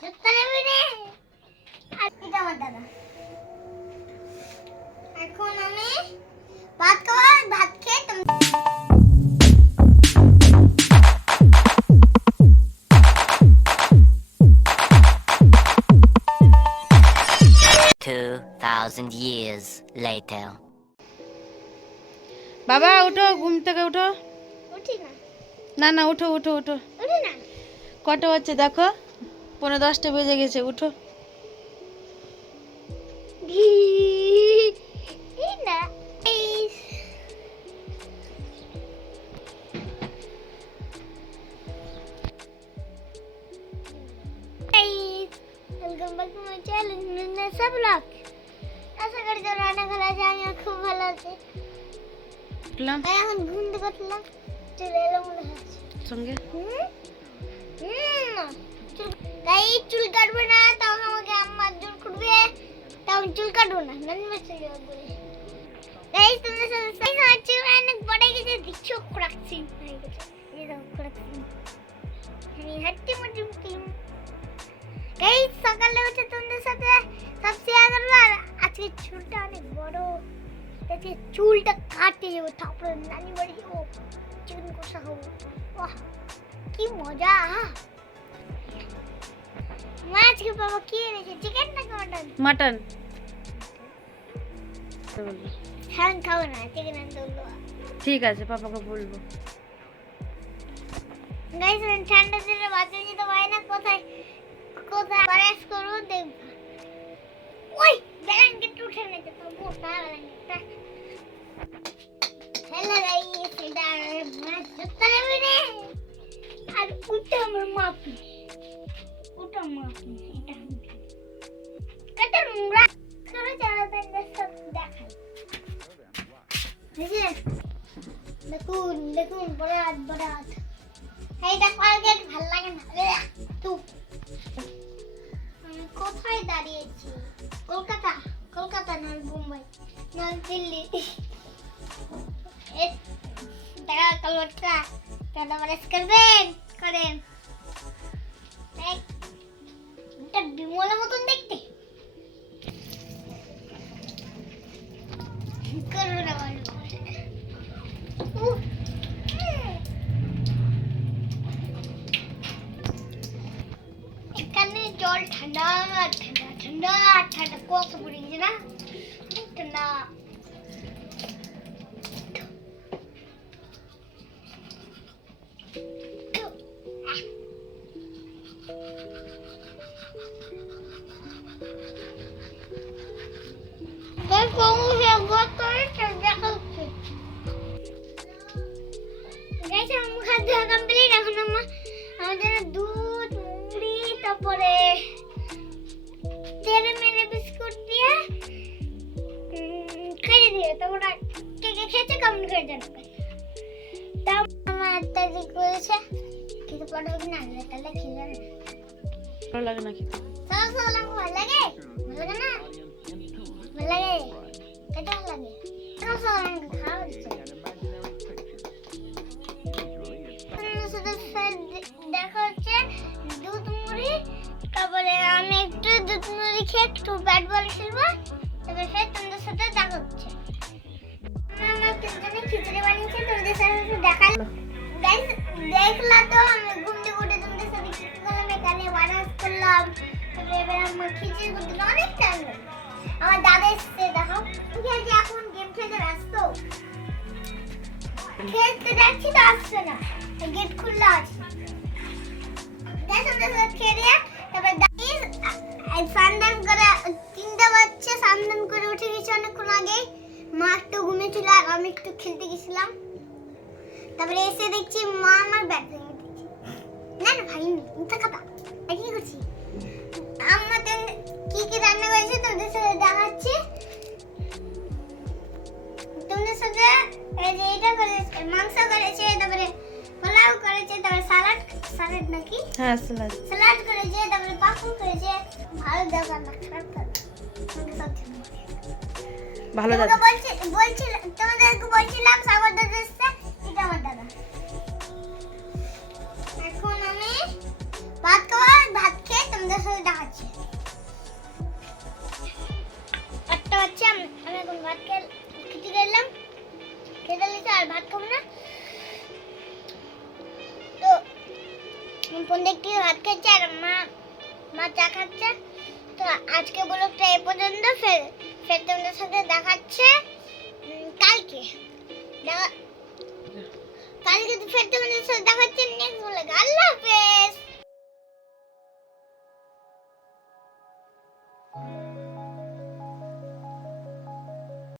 এখন আমি ভাত খাওয়া ভাত খেয়ে 2,000 years later. বাবা উঠো, ঘুম থেকে উঠো। উঠি না না না, উঠো উঠো উঠো। উঠি না কটা হচ্ছে দেখো, 9:10 বেজে গেছে, উঠো। এই না welcome back to my channel नन्ना सब लोग আশা করি তোমরা অনেক ভালো আছো। আমি খুব ভালো আছি। উঠলাম এখন ঘুম থেকে উঠলাম, চলে এলাম মনে হচ্ছে সঙ্গে। তাই চুল কাটবে না, তখন আমাকে আম্মা জোর করবে, তখন চুল কাটবো না, নানি মাসে যাবো। তাই তোমাদের সাথে আমার চুল অনেক বড় গেছে, দেখছো খোরাকছি হয়ে গেছে, এই দেখো খোরাকছি। আমি হাঁটতে মোটামুটি এই সকালে উঠে তোমাদের সাথে সব শেয়ার করবো। আর আজকে চুলটা অনেক বড়, দেখে চুলটা কাটে যাবো, তারপরে নানি বাড়ি যাবো, চিকেন কষা খাবো। বাহ কি মজা। মা আজকে বাবা কি এনেছে, চিকেন নাকি মাটন? মাটন। হ্যাঁ খাবো না, চিকেন আনতে বললো। ঠিক আছে, পাপাকে বলবো। গাইস ঠান্ডা দিনে বাচ্চা নিতে পারে না, কোথায় কোথায় বারাস করবো দেখবো। ওই ব্ল্যাঙ্কেট উঠে নিতে তো মোটা ব্ল্যাঙ্কেটটা। হ্যালো গাইস, এটা মাছ ধরতে যাবে না। আর ওটা আমার মাপি, ওটা মাপি, এটা কত নোংরা করে চালাতেন সব দেখাই। দেখুন দেখুন, বড় হাত বড় হাত। এইটা কলগেট ভাল লাগে না। আমি কোথায় দাঁড়িয়েছি? কলকাতা, কলকাতা না মুম্বাই না দিল্লি। দেখা কালোটা কেন বারেস করবেন করেন। এটা বিমলের মতন দেখতে করবো না বলো। এখানে জল ঠান্ডা ঠান্ডা ঠান্ডা ঠান্ডা কত পড়ে গেছে না, ঠান্ডা। আমাদের দুধ মুড়ি তারপরে তেলে মেরে বিস্কুট দিয়ে খেয়ে দিয়ে, তারপর কে কে খেতে কেমন করে জানাবে। তাও আমার একটা দিক করেছে, খেতে পারবে কিনা তাহলে খেলে না। ভালো লাগে না খেতে? ভালো লাগে, ভালো লাগে না, ভালো লাগে, এটা ভালো লাগে। খাওয়া দেখা হচ্ছে দুধ মুড়ি, তারপরে আমি একটু দুধ মুড়ি খেয়ে একটু ব্যাট বল খেলবো, তারপরে ফের তোমাদের সাথে দেখা হচ্ছে। আমার তিনজনে খিচুড়ি বানিয়েছে, তোমাদের সাথে দেখালো। গাইস দেখলা তো, আমি ঘুম থেকে উঠে তোমাদের সাথে কি করলাম, এখানে বানাস করলাম, তারপরে এবার আমার খিচুড়ি করতে অনেক টাইম লাগে। আমার দাদা এসছে, দেখো খেলছে, এখন গেম খেলতে ব্যস্ত, খেলতে যাচ্ছি তো আসছে না, গেট খুললে আসছে। সান্দান করে 3টা বাচ্চা সান্দান করে উঠে গেছে অনেকক্ষণ আগে। মা একটু ঘুমিয়েছিল আর আমি একটু খেলতে গেছিলাম। তারপরে এসে দেখছি মা আমার ব্যাট ভেঙে দিয়েছে। না না ভাই মিথ্যা কথা, কি করছি। আম্মা কি কি রান্না করেছে তোদের সাথে দেখাচ্ছি। তোমাদের সাথে এটা করেছে, মাংস করেছে, তারপরে পোলাও করেছে, তারপরে সালাড নাকি, হ্যাঁ সালাড করেছে, তারপরে পাপড় করেছে। ভালো দাদা না, খারাপ দাদা, ভালো দাদা। তোমাদেরকে বলছিলাম সাগর দাদা এসছে, এটা আমার দাদা। এখন আমি ভাত খাওয়া ভাত খেয়ে তোমাদের সাথে আর ভাত খাবো না। তো ফোন দেখতে ভাত খাচ্ছে আর মা চা খাচ্ছে। তো আজকে ব্লগটা এই পর্যন্ত, ফের তোমাদের সাথে দেখাচ্ছে কালকে। কালকে তো ফের তোমাদের সাথে দেখাচ্ছে